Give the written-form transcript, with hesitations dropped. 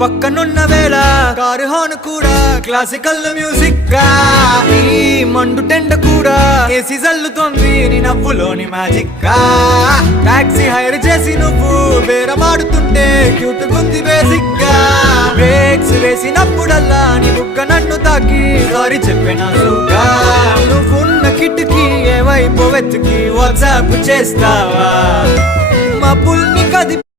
పక్కనున్న వేళ car horn కూడా క్లాసికల్ మ్యూజిక్ గా, ఈ మండు టెండ కూడా ఏసీ జల్లుతోంది నీ నవ్వులోని మ్యాజిక్ గా. టాక్సీ హైర్ చేసి నువ్వు బేరమాడుతుంటే క్యూట్ గుంది బేసిక్ గా. బ్రేక్స్ వేసినప్పుడల్లా నీ బుగ్గ నన్ను తాకి సారీ చెప్పినానుగా. నువ్వున్న కిటికీ ఏ వైపు వెతికి వాట్సాప్ చేస్తావా, మా పుల్ని కది